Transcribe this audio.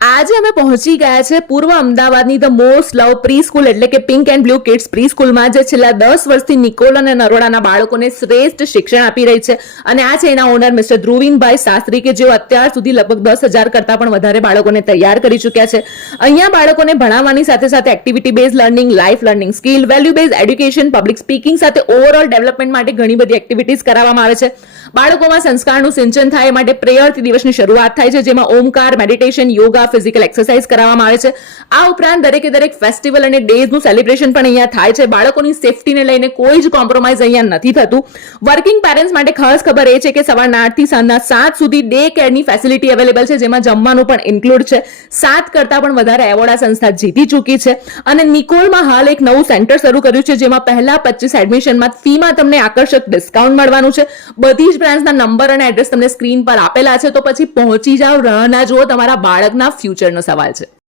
આજે અમે પહોંચી ગયા છે પૂર્વ અમદાવાદની the most love pre school એટલે કે pink and blue kids pre સ્કૂલમાં, જે છેલ્લા 10 વર્ષથી નિકોલ અને નરોડાના બાળકોને શ્રેષ્ઠ શિક્ષણ આપી રહી છે. અને આ છે એના ઓનર મિસ્ટર ધ્રુવીનભાઈ શાસ્ત્રી, કે જેઓ અત્યાર સુધી લગભગ 10,000 કરતા પણ વધારે બાળકોને તૈયાર કરી ચૂક્યા છે. અહીંયા બાળકોને ભણાવવાની સાથે સાથે activity base learning, life learning skill, value base education, public speaking સાથે ઓવરઓલ ડેવલપમેન્ટ માટે ઘણી બધી એક્ટિવિટીઝ કરાવવામાં આવે છે. બાળકોમાં સંસ્કારનું સિંચન થાય માટે પ્રેયરથી દિવસની શરૂઆત થાય છે, જેમાં Omkar, meditation, yoga, physical exercise કરાવવામાં આવે છે. આ ઉપરાંત દરેક ફેસ્ટિવલ અને ડેઝનું સેલિબ્રેશન પણ અહીંયા થાય છે. બાળકોની સેફટીને લઈને કોઈ જ કોમ્પ્રોમાઇઝ અહીંયા નથી થતું. વર્કિંગ પેરેન્ટ્સ માટે ખાસ ખબર એ છે કે સવારના 8 થી સાંજના 7 સુધી ડે કેરની ફેસિલિટી અવેલેબલ છે, જેમાં જમવાનું પણ ઇન્ક્લુડ છે. 7 કરતા પણ વધારે એવોર્ડ આ સંસ્થા જીતી ચૂકી છે. અને નિકોલમાં હાલ એક નવું સેન્ટર શરૂ કર્યું છે, જેમાં પહેલા 25 એડમિશનમાં ફીમાં તમને આકર્ષક ડિસ્કાઉન્ટ મળવાનું છે. બધી જ બ્રાન્ચના નંબર અને એડ્રેસ તમને સ્ક્રીન પર આપેલા છે, તો પછી પહોંચી જાઓ, રાહ ના જુઓ. તમારા બાળકના ફ્યુચરનો સવાલ છે.